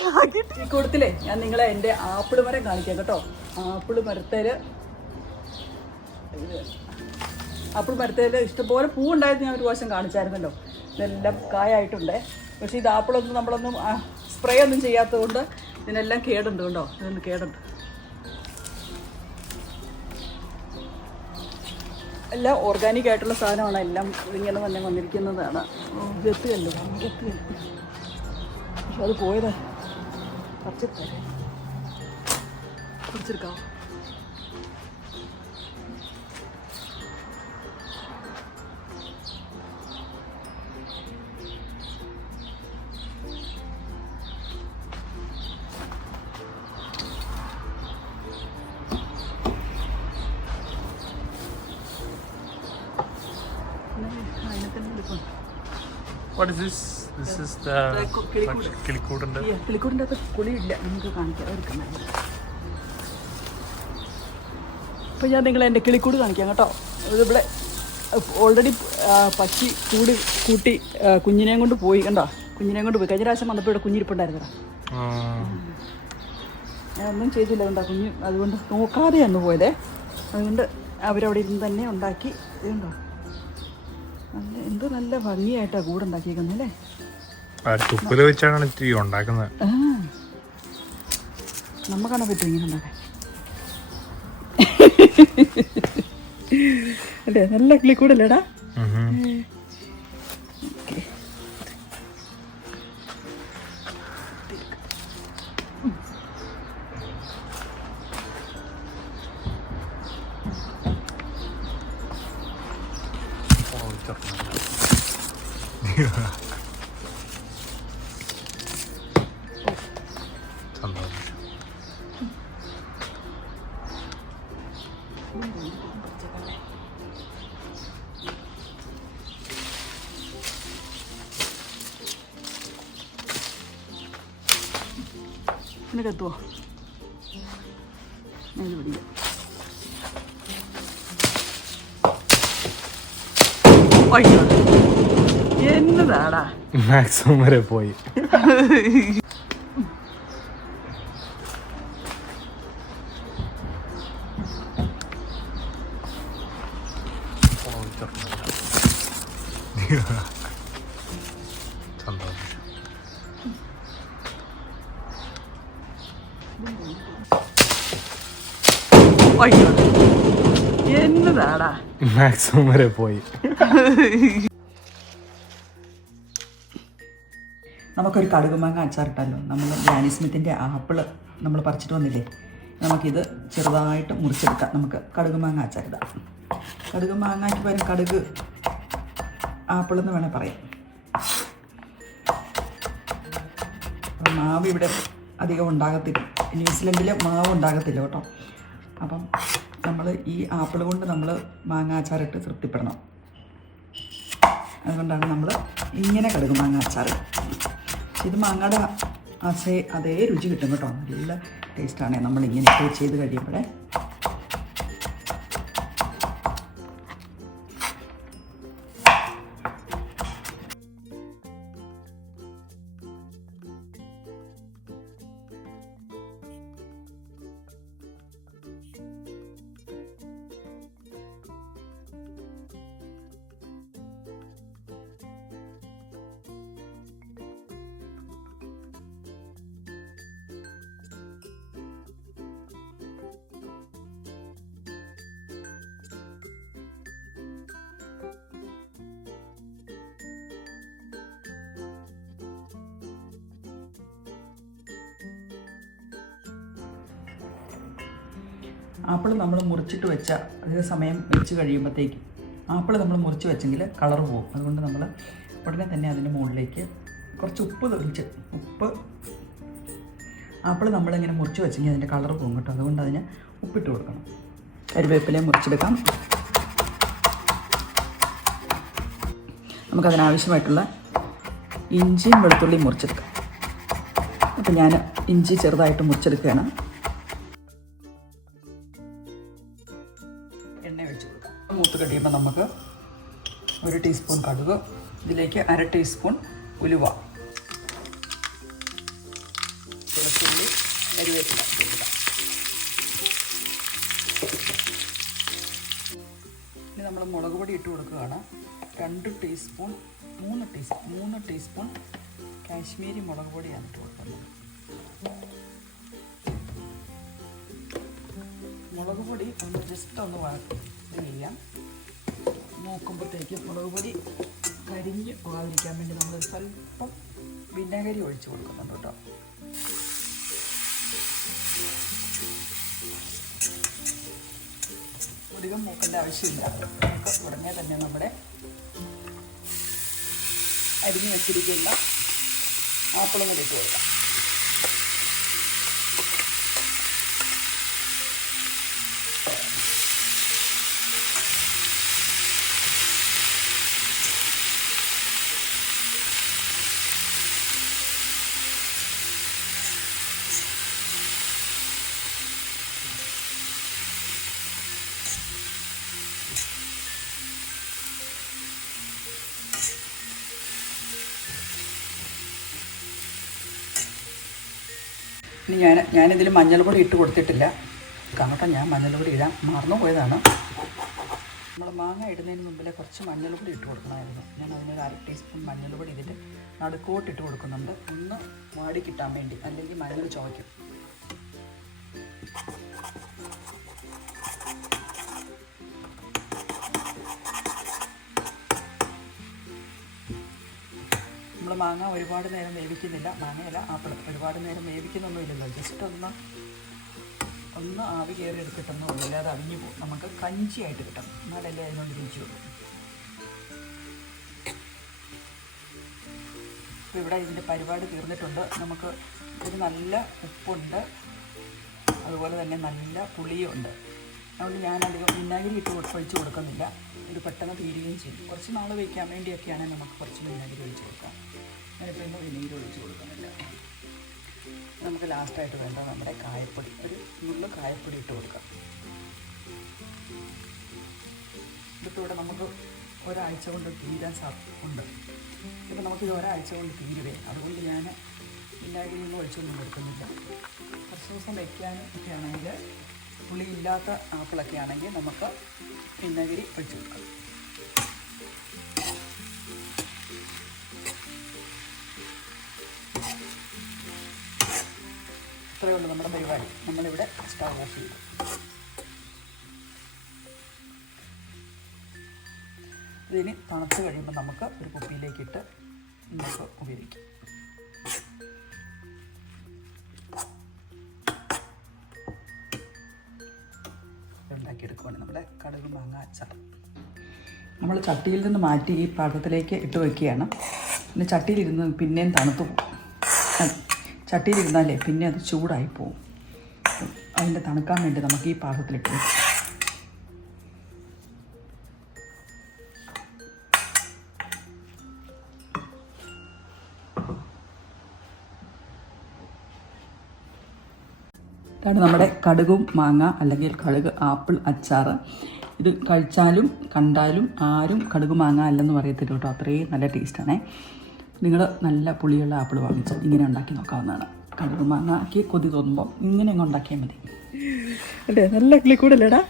ഈ കൂട്ടത്തിലേ ഞാൻ നിങ്ങളെ എൻ്റെ ആപ്പിൾ മരം കാണിക്കാം കേട്ടോ. ആപ്പിൾ മരത്തേൽ ഇഷ്ടംപോലെ പൂ ഉണ്ടായിരുന്നു. ഞാൻ ഒരു പ്രാവശ്യം കാണിച്ചായിരുന്നല്ലോ. ഇതെല്ലാം കായായിട്ടുണ്ട്. പക്ഷേ ഇത് ആപ്പിളൊന്നും നമ്മളൊന്നും സ്പ്രേ ഒന്നും ചെയ്യാത്തത് കൊണ്ട് ഇതിനെല്ലാം കേടുണ്ട് കേട്ടോ. ഇതൊന്ന് കേടുണ്ട്. എല്ലാം ഓർഗാനിക് ആയിട്ടുള്ള സാധനമാണ്. എല്ലാം ഇങ്ങനെ തന്നെ വന്നിരിക്കുന്നതാണ്. ഗത്തിയല്ലോ, ഗത്തിയല്ലോ. പക്ഷെ അത് പോയത് കുറച്ചെടുക്കാം. What is this? This is the കിളിക്കൂടിൻ്റെ. കിളിക്കൂടിൻ്റെ അകത്ത് കുളിയില്ല. നമുക്ക് കാണിക്കാം. ഇപ്പം ഞാൻ നിങ്ങളെ എൻ്റെ കിളിക്കൂട് കാണിക്കാം കേട്ടോ. ഇതിവിടെ ഓൾറെഡി പക്ഷി കൂട്ടി കുഞ്ഞിനെയും കൊണ്ട് പോയി. കണ്ടോ, കുഞ്ഞിനെയും കൊണ്ട് പോയി. കഴിഞ്ഞ പ്രാവശ്യം വന്നപ്പോൾ ഇവിടെ കുഞ്ഞിരിപ്പുണ്ടായിരുന്നടാ. ഞാൻ ഒന്നും ചെയ്തില്ല. കണ്ടോ, കുഞ്ഞ് അതുകൊണ്ട് നോക്കാതെയാണ് പോയതേ. അതുകൊണ്ട് അവരവിടെ ഇരുന്ന് തന്നെ ഉണ്ടാക്കി. ഇതുണ്ടോ, എന്ത് നല്ല ഭംഗിയായിട്ടാണ് കൂടുണ്ടാക്കിയേക്കുന്നത് അല്ലേ. തുപ്പല് വെച്ചാണ് ഉണ്ടാക്കുന്നത്. നമുക്കാണോ പറ്റും ഇങ്ങനെ ഉണ്ടാക്കാൻ അല്ലേ? നല്ല കിളിക്കൂടല്ലേടാ. നിനക്കെത്തുവോ? ഇത് പിടിക്കാം. അയ്യോ, എന്നതാടാ, മാക്സിമം വരെ പോയി. അയ്യോ, എന്നതാടാ, മാക്സിമം വരെ പോയി. നമുക്കൊരു കടുകുമാങ്ങ അച്ചാറിട്ടല്ലോ. നമ്മൾ ഗ്രാനി സ്മിത്തിൻ്റെ ആപ്പിള് നമ്മൾ പറിച്ചിട്ട് വന്നില്ലേ, നമുക്കിത് ചെറുതായിട്ട് മുറിച്ചെടുക്കാം. നമുക്ക് കടുകുമാങ്ങ അച്ചാറിടാം. കടുകുമാങ്ങയ്ക്ക് പകരം കടുക് ആപ്പിളെന്ന് വേണേൽ പറയാം. മാവ് ഇവിടെ അധികം ഉണ്ടാകത്തില്ല. ന്യൂസിലൻഡിൽ മാവ് ഉണ്ടാകത്തില്ല കേട്ടോ. അപ്പം നമ്മൾ ഈ ആപ്പിൾ കൊണ്ട് നമ്മൾ മാങ്ങ അച്ചാറിട്ട് തൃപ്തിപ്പെടണം. അതുകൊണ്ടാണ് നമ്മൾ ഇങ്ങനെ കടുകുമാങ്ങ അച്ചാറ്. ഇത് മാങ്ങയുടെ അതേ രുചി കിട്ടും കേട്ടോ. നല്ല ടേസ്റ്റാണ് നമ്മളിങ്ങനെ ചെയ്ത് കഴിയുമ്പോഴേ. ആപ്പിൾ നമ്മൾ മുറിച്ചിട്ട് വെച്ച അധിക സമയം വെച്ച് കഴിയുമ്പോഴത്തേക്ക് ആപ്പിൾ നമ്മൾ മുറിച്ച് വെച്ചെങ്കിൽ കളർ പോകും. അതുകൊണ്ട് നമ്മൾ ഉടനെ തന്നെ അതിൻ്റെ മുകളിലേക്ക് കുറച്ച് ഉപ്പ് തെളിച്ച് ആപ്പിൾ നമ്മളിങ്ങനെ മുറിച്ച് വെച്ചെങ്കിൽ അതിൻ്റെ കളർ പോകും കേട്ടോ. അതുകൊണ്ട് അതിന് ഉപ്പിട്ട് കൊടുക്കണം. കരിവേപ്പിലയും മുറിച്ചെടുക്കാം. നമുക്കതിനാവശ്യമായിട്ടുള്ള ഇഞ്ചിയും വെളുത്തുള്ളിയും മുറിച്ചെടുക്കാം. അപ്പോൾ ഞാൻ ഇഞ്ചി ചെറുതായിട്ട് മുറിച്ചെടുക്കുകയാണ്. എണ്ണ ഒഴിച്ച് കൊടുക്കാം. മൂത്ത് കഴിയുമ്പോൾ നമുക്ക് 1 ടീസ്പൂൺ കടുക്, ഇതിലേക്ക് 1/2 ടീസ്പൂൺ ഉലുവ, വെളുത്തുള്ളി കരുവേപ്പില ഇട്ട് കൊടുക്കാം. ഇനി നമ്മൾ മുളക് പൊടി ഇട്ട് കൊടുക്കുകയാണ്. 2 ടീസ്പൂൺ 3 ടീസ്പൂൺ കാശ്മീരി മുളക് പൊടിയാണ് ഇട്ട് കൊടുക്കുന്നത്. മുളക് പൊടി ഒന്ന് ജസ്റ്റ് ഒന്ന് ഇത് ചെയ്യാം. നോക്കുമ്പോഴത്തേക്ക് മുളക് പൊടി കരിഞ്ഞ് പോകാതിരിക്കാൻ വേണ്ടി നമ്മൾ സ്വല്പം വിനാഗിരി ഒഴിച്ച് കൊടുക്കുന്നുണ്ട് കേട്ടോ. അധികം മൂക്കേണ്ട ആവശ്യമില്ല. നമുക്ക് ഉടനെ തന്നെ നമ്മുടെ അരിഞ്ഞ് വെച്ചിരിക്കുന്ന ആപ്പിളും കൂടി ഇട്ട് കൊടുക്കാം. ഇനി ഞാനിതിൽ മഞ്ഞൾപ്പൊടി ഇട്ട് കൊടുത്തിട്ടില്ല. കാരണം ഞാൻ മഞ്ഞൾപ്പൊടി ഇടാൻ മറന്നു പോയതാണ്. നമ്മൾ മാങ്ങ ഇടുന്നതിന് മുമ്പിൽ കുറച്ച് മഞ്ഞൾപ്പൊടി ഇട്ട് കൊടുക്കണമായിരുന്നു. ഞാൻ അതിനൊരു 1/2 ടീസ്പൂൺ മഞ്ഞൾപ്പൊടി ഇതിൻ്റെ നടുക്കോട്ട് ഇട്ട് കൊടുക്കുന്നുണ്ട്. ഒന്ന് വാടി കിട്ടാൻ വേണ്ടി, അല്ലെങ്കിൽ മഞ്ഞൾ ചുവയ്ക്കും. നമ്മൾ മാങ്ങ ഒരുപാട് നേരം വേവിക്കുന്നില്ല. മാങ്ങയല്ല, ആപ്പിൾ ഒരുപാട് നേരം വേവിക്കുന്നൊന്നുമില്ലല്ലോ. ജസ്റ്റ് ഒന്ന് ആവി കയറി എടുത്തിട്ടൊന്നുമില്ല. അല്ലാതെ അവിഞ്ഞു പോകും. നമുക്ക് കഞ്ചിയായിട്ട് കിട്ടണം. എന്നാലല്ലേ അതിനോട് രുചിയുള്ളൂ. ഇപ്പോൾ ഇവിടെ ഇതിൻ്റെ പരിപാടി തീർന്നിട്ടുണ്ട്. നമുക്ക് ഒരു നല്ല ഉപ്പുണ്ട്, അതുപോലെ തന്നെ നല്ല പുളിയുണ്ട്. അതുകൊണ്ട് ഞാനധികം വിനാഗിരി ഒഴിച്ച് കൊടുക്കുന്നില്ല. ഇത് പെട്ടെന്ന് തീരുകയും ചെയ്യും. കുറച്ച് നാൾ വയ്ക്കാൻ വേണ്ടിയൊക്കെയാണെങ്കിൽ നമുക്ക് കുറച്ച് വിനാഗിരി ഒഴിച്ച് കൊടുക്കാം. ഞാനിപ്പോൾ ഇന്ന് വിനാഗിരി ഒഴിച്ച് കൊടുക്കുന്നില്ല. നമുക്ക് ലാസ്റ്റായിട്ട് വേണ്ട നമ്മുടെ കായപ്പൊടി, ഒരു നുള്ളു കായപ്പൊടി ഇട്ട് കൊടുക്കാം. ഇതിപ്പോൾ ഇവിടെ നമുക്ക് ഒരാഴ്ച കൊണ്ട് തീരാൻ ഉണ്ട്. ഇപ്പം നമുക്കിത് ഒരാഴ്ച കൊണ്ട് തീരുവേ. അതുകൊണ്ട് ഞാൻ വിനാഗിരി ഒന്നും ഒഴിച്ചൊന്നും കൊടുക്കുന്നില്ല. കുറച്ച് ദിവസം വയ്ക്കാനും ഒക്കെ ആണെങ്കിൽ, പുളിയില്ലാത്ത ആപ്പിളൊക്കെ ആണെങ്കിൽ നമുക്ക് വിനാഗിരി ഒഴിച്ച് കൊടുക്കാം. ഇത്രയേ ഉള്ളൂ നമ്മുടെ പരിപാടി. നമ്മളിവിടെ സ്റ്റവ് ഓഫ് ചെയ്തു. ഇതിന് തണുത്ത് കഴിയുമ്പോൾ നമുക്ക് ഒരു കുപ്പിയിലേക്കിട്ട് നമുക്ക് ഉപയോഗിക്കാം. ഉണ്ടാക്കിയെടുക്കുവാണ് നമ്മുടെ കടുക് മാങ്ങ അച്ചാർ. നമ്മൾ ചട്ടിയിൽ നിന്ന് മാറ്റി ഈ പാത്രത്തിലേക്ക് ഇട്ട് വയ്ക്കുകയാണ്. പിന്നെ ചട്ടിയിലിരുന്ന് പിന്നെയും തണുത്ത് പോകും. ചട്ടിയിലിരുന്നാലേ പിന്നെ അത് ചൂടായി പോകും. അതിൻ്റെ തണുക്കാൻ വേണ്ടി നമുക്ക് ഈ പാത്രത്തിലിട്ട് വയ്ക്കാം. ഇതാണ് നമ്മുടെ കടുകും മാങ്ങ അല്ലെങ്കിൽ കടുക് ആപ്പിൾ അച്ചാർ. ഇത് കഴിച്ചാലും കണ്ടാലും ആരും കടുക് മാങ്ങ അല്ലെന്ന് പറയത്തില്ല കേട്ടോ. അത്രയും നല്ല ടേസ്റ്റാണേ. നിങ്ങൾ നല്ല പുളിയുള്ള ആപ്പിൾ വാങ്ങിച്ച് ഇങ്ങനെ ഉണ്ടാക്കി നോക്കാവുന്നതാണ്. കടുക് മാങ്ങയ്ക്ക് കൊതി തോന്നുമ്പോൾ ഇങ്ങനെ അങ്ങ് ഉണ്ടാക്കിയാൽ മതി. അല്ലേ? നല്ല കിളിക്കൂടല്ലേടാ?